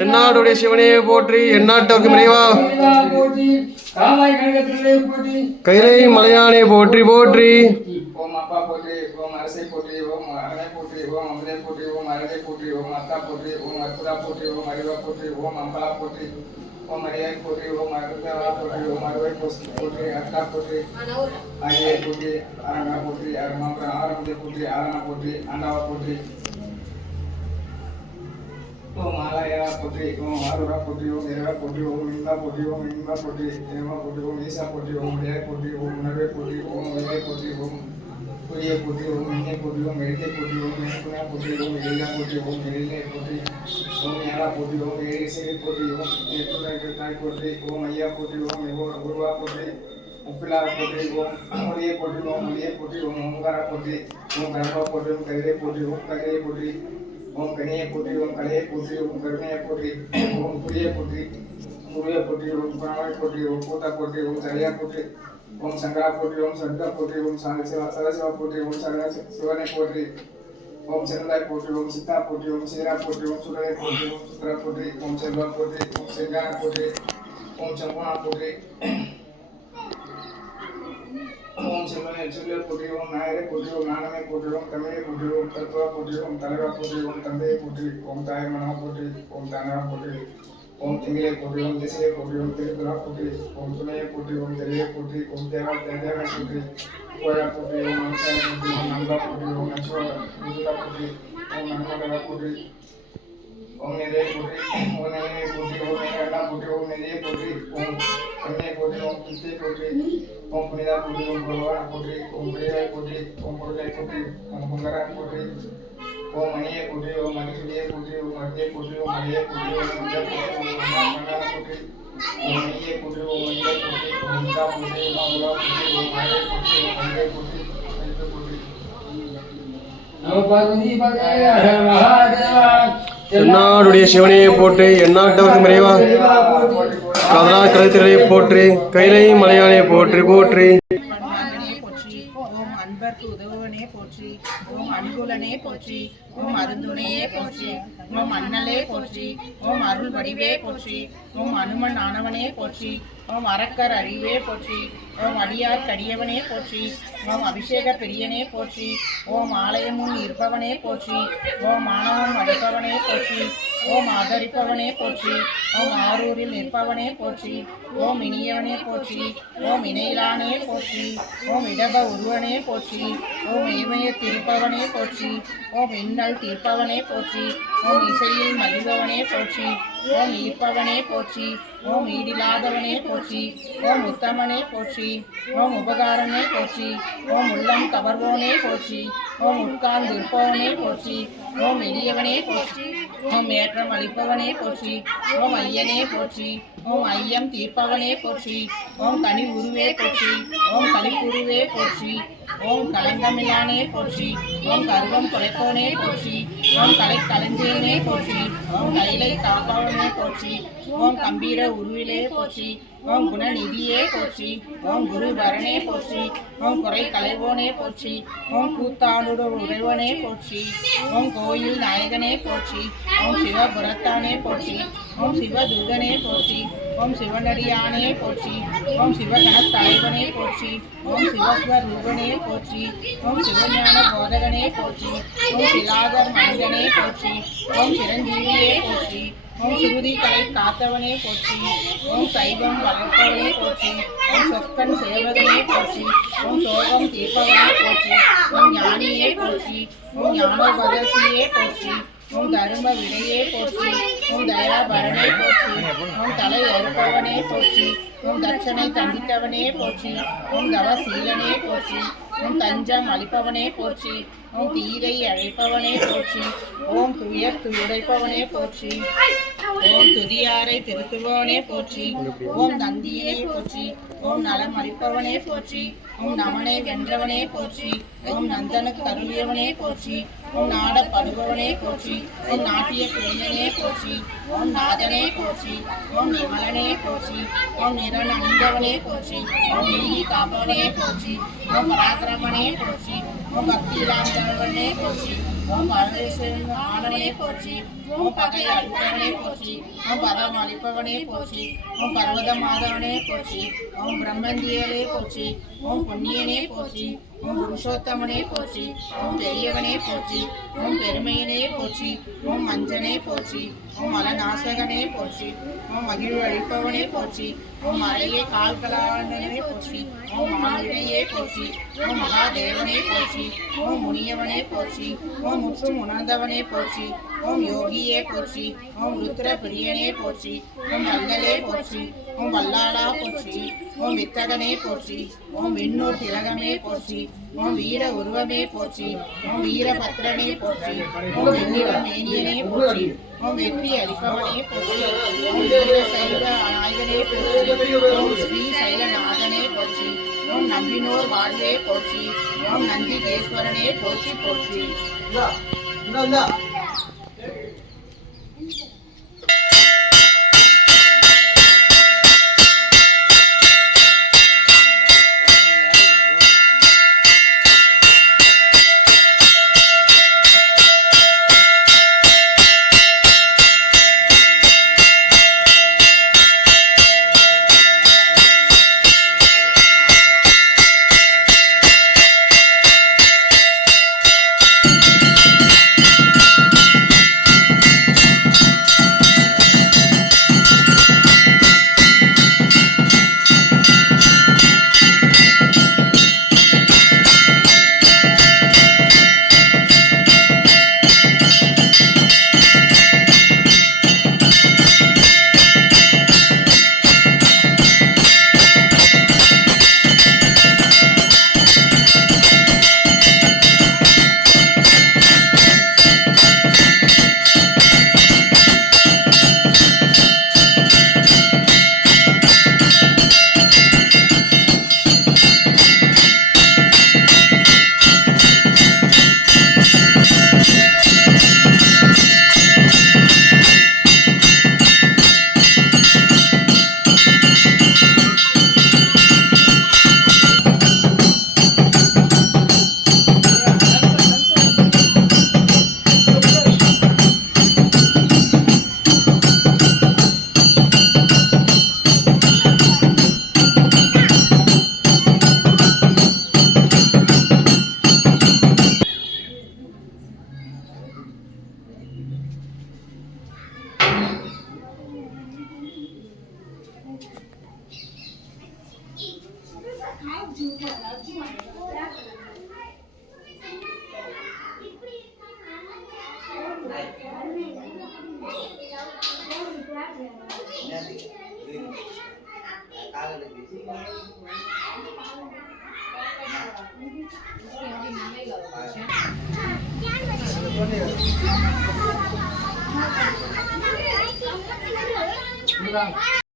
என்னாடுடைய சிவனே போற்றி, எந்நாட்டவர்க்கும் இறைவா போற்றி, காமாய் கனகத்திலே போற்றி, கைலை மலையானே போற்றி போற்றி. ஓம் அப்பா போற்றி, ஓம் அரசை போற்றி, ஓம் அரணை போற்றி, ஓம் அமுதை போற்றி, ஓம் அரகை போற்றி, ஓம் அத்தா போற்றி, ஓம் அற்புதா போற்றி, ஓம் அறிவா போற்றி, ஓம் அம்பலா போற்றி, ஓம் அரியாய் போற்றி, ஓம் அருந்தவா போற்றி, ஓம் அறுவை போற்றி, அத்தா போற்றி, அரியை போற்றி, அரங்கா போற்றி, ஆரம்பத்தை போற்றி, ஆரணா போற்றி, ஆண்டாவா போற்றி, ஓம் ஆலயா போற்றி, ஓம் ஆரூரா போற்றி, ஓம் இரவா போற்றி, ஓம் இன்பா போற்றி, ஓம் இன்பா போற்றி, ஏமா போற்றி, ஓம் ஈசா போற்றி, ஓம் உடையாய் போற்றி, ஓம் உணர்வை போற்றி, ஓம் உயிரை போற்றி, ஓம் புரியை போற்றி, ஓம் எண்ணெய் போற்றி, ஓம் எழுத்தை போற்றி, ஓம் எண்குணா போற்றி, ஓம் எழிலா போற்றி, ஓம் எழிலை போற்றி, ஓம் ஏழா போற்றி, ஓம் ஏழிசை போற்றி, ஓம் தாய் போற்றி, ஓம் ஐயா போற்றி, ஓம் உருவா போற்றி, உப்பிலா போற்றி, ஓம் ஒளியை போற்றி, ஓம் ஒளியை போற்றி, ஓம் ஓங்காரா போற்றி, ஓம் கரப்பா போற்றி, ஓம் கதிரை போற்றி, ஓம் கதிரை போற்றி, ஓம் கனியை போற்றி, ஓம் கலையை போற்றி, ஓம் கருணையை போற்றி, ஓம் புரியை போற்றி, முருகை போற்றி, ஓம் புறாவை போற்றி, ஓம் பூத்தா போற்றி, ஓம் சரியா போற்றி, ஓம் சங்கரா போற்றி, ஓம் சர்கா போற்றி, ஓம் சதாசிவா போற்றி, ஓம் சிவனை போற்றி, ஓம் சிறந்தாய் போற்றி, ஓம் சித்தா போற்றி, ஓம் சீரா போற்றி, ஓம் சுடரை போற்றி, ஓம் சுத்ரா போற்றி, ஓம் செல்வா போற்றி, ஓம் செங்கான போற்றி, ஓம் சம்பனா போற்றி, ஓம் செல்வனை போற்றி, ஓம் நாயரை போற்றி, ஓம் நாணமை போற்றி, ஓம் தமிழை போற்றி, ஓம் தத்துவா போற்றி, ஓம் தலைவா போற்றி, ஓம் தந்தையை போற்றி, ஓம் தாயமனா போற்றி, ஓம் தானவா போற்றி, ஓம் திங்களை போற்றி, ஓம் திசையை போற்றி, ஓம் திருக்குறா போற்றி, ஓம் துணையை போற்றி, ஓம் தெளிவை போற்றி, ஓம் தேவா போற்றி, கோயா போற்றி, ஓம் அம்சா போற்றி, ஓம் நம்பா போற்றி, ஓம் நச்சுவா போற்றி, ஓம் நன்மகா போற்றி, ஓம் நிலையை போற்றி, ஓம் நிலையை போற்றி, ஓம் நிலையெல்லாம் போற்றி, ஓம் நிலையை போற்றி, ஓம் கண்ணையை போற்றி, ஓம் பித்தை போற்றி, ஓம் புனிதா போற்றி, ஓம் பகவானை போற்றி, ஓம் பிரிவாய் போற்றி, ஓம் பொருளை போற்றி, ஓம் பொங்கரா போற்றி, ஓம் மணியை போற்றி, ஓம் மணியை போற்றி, ஓம் மருதியை போற்றி, ஓம் மணியை போற்றி, ஓம் மஞ்சள் போற்றி, ஓம் மண்ணான போற்றி, ஓம் நெய்யை போற்றி, ஓம் மணியை போற்றி, ஓம் முந்தா போற்றி, ஓம் அருவா போற்றி, ஓம் மழை போற்றி, ஓம் மங்கை போற்றி, மனித போற்றி. எந்நாடுடைய சிவனையை போற்றி, எந்நாட்டவர்க்கும் இறைவா கதரா கருத்திலே போற்றி, கைலை மலையானே போற்றி போற்றி. ஓம் அன்பர்க்கு உதவுவனே போற்றி, ஓம் அன்புலனே போற்றி, ஓம் அருந்துணையே போற்றி, ஓம் அண்ணலே போற்றி, ஓம் அருள் வடிவே போற்றி, ஓம் அனுமன் ஆனவனே போற்றி, ஓம் அரக்கர் அறிவே போற்றி, ஓம் அடியார் கடியவனே போற்றி, ஓம் அபிஷேக பெரியனே போற்றி, ஓம் ஆலயமுன் இருப்பவனே போற்றி, ஓம் ஆணவம் அடிப்பவனே போற்றி, ஓம் ஆதரிப்பவனே போற்றி, ஓம் ஆரூரில் நிற்பவனே போற்றி, ஓம் இனியவனே போற்றி, ஓம் இணையிலானே போற்றி, ஓம் இடப உருவனே போற்றி, ஓம் இமய திருப்பவனே போற்றி, ஓம் இன்னல் தீர்ப்பவனே போற்றி, ஓம் இசையில் மகிழ்பவனே போற்றி, ஓம் ஈர்ப்பவனே போற்றி, ஓம் ஈடில்லாதவனே போற்றி, ஓம் உத்தமனே போற்றி, ஓம் உபகாரனே போற்றி, ஓம் உள்ளம் கவர்வோனே போற்றி, ஓம் உட்கார்ந்து இருப்பவனே போற்றி, ஓம் எளியவனே போற்றி, ஓம் ஏற்றம் அளிப்பவனே போற்றி, ஓம் ஐயனே போற்றி, ஓம் ஐயம் தீர்ப்பவனே போற்றி, ஓம் கனி உருவே போற்றி, ஓம் கலிப்புருவே போற்றி, ஓம் கலங்கமில்லானே போற்றி, ஓம் கருவம் குலைப்பவனே போற்றி, ஓம் கலை கலைஞனே போற்றி, ஓம் கைலை காப்பவனே போற்றி, ஓம் கம்பீர உருவிலே போற்றி, ஓம் குணநிதியே போற்றி, ஓம் குருபரனே போற்றி, ஓம் குறை கலைவோனே போற்றி, ஓம் கூத்தாளுட உறைவனே போற்றி, ஓம் கோயில் நாயகனே போற்றி, ஓம் சிவபுரத்தானே போற்றி, ஓம் சிவதுர்கனே போற்றி, ஓம் சிவனடியானே போற்றி, ஓம் சிவகண தலைவனே போற்றி, ஓம் சிவஸ்வரூபனே போற்றி, ஓம் சிவஞான போதகனே போற்றி, ஓம் சிலாதர் மனிதனே போற்றி, ஓம் சிரஞ்சீவியே போற்றி, ஓம் சுருதி கலை காத்தவனே போற்றி, ஓம் சைவம் வளர்ப்பவனே போற்றி, ஓம் சொற்கண் சேவகனே போற்றி, ஓம் சோகம் தீர்ப்பவனே போற்றி, ஓம் ஞானியே போற்றி, ஓம் ஞானோபதசியே போற்றி, ஓம் தரும விடையே போற்றி, ஓம் தயாபரனே போற்றி, ஓம் தலை அறுப்பவனே போற்றி, ஓம் தட்சனை தண்டித்தவனே போற்றி, ஓம் தவசீலனே போற்றி, ஓம் தஞ்சம் அளிப்பவனே போற்றி. ஓம் தீரை அழைப்பவனே போற்றி. ஓம் துயர் துடைப்பவனே போற்றி. ஓம் துதியாரை திருத்துபவனே போற்றி. ஓம் நந்தியே போற்றி. ஓம் நலம் அளிப்பவனே போற்றி. ஓம் நமனை வென்றவனே போற்றி. ஓம் நந்தனுக்கு அருளியவனே போற்றி. ஓம் நாடப்படுபவனே போற்றி. ஓம் நாட்டிய பிள்ளையனே போற்றி. ஓம் நாதனே போற்றி. ஓம் நிமலனே போற்றி. ஓம் நிறன் அணிந்தவனே போற்றி. ஓம் நீதி காப்பவனே போற்றி. ஓம் பராக்கிரமனே போற்றி. ஓம் பக்தி இல்லாதவனே போற்றி. ஓம் பரமேஸ்வரன் ஆனவனே போற்றி. ஓம் பகை அளிப்பவனே போற்றி. ஓம் பதம் அளிப்பவனே போற்றி. ஓம் பர்வதமாதவனே போற்றி. ஓம் பிரம்மந்தியலே போற்றி. ஓம் புண்ணியனே போற்றி. ஓம் புருஷோத்தமனே போற்றி. ஓம் பெரியவனே போற்றி. ஓம் பெருமையனே போற்றி. ஓம் மஞ்சனே போற்றி. ஓம் மலநாசகனே போற்றி. ஓம் மகிழ்வு அளிப்பவனே போற்றி. ஓம் மலையே கால்களானே போற்றி. ஓம் மாநிலையே போற்றி. ஓம் மகாதேவனே போற்றி. ஓம் முனியவனே போற்றி. ஓம் முற்றும் உணர்ந்தவனே போற்றி. ஓம் யோகியே போற்றி. ஓம் ருத்ர பிரியனே போற்றி. ஓம் வல்லலே போற்றி. ஓம் வல்லாடா போற்றி. ஓம் வித்தகனே போற்றி. ஓம் விண்ணூர் திலகமே போற்றி. ஓம் வீர உருவமே போற்றி. ஓம் வீரபத்ரனே போற்றி. ஓம் வெண்ணிற மேனியனே போற்றி. ஓம் வெற்றி அளிப்பவனே போற்றி. ஓம் வீர சைல நாயகனே போற்றி. ஓம் ஸ்ரீ சைலநாதனே போற்றி. ஓம் நம்பினோர் வாழ்வே போற்றி. ஓம் நந்திகேஸ்வரனே போற்றி போற்றி. Hãy subscribe cho kênh Ghiền Mì Gõ để không bỏ lỡ những video hấp dẫn.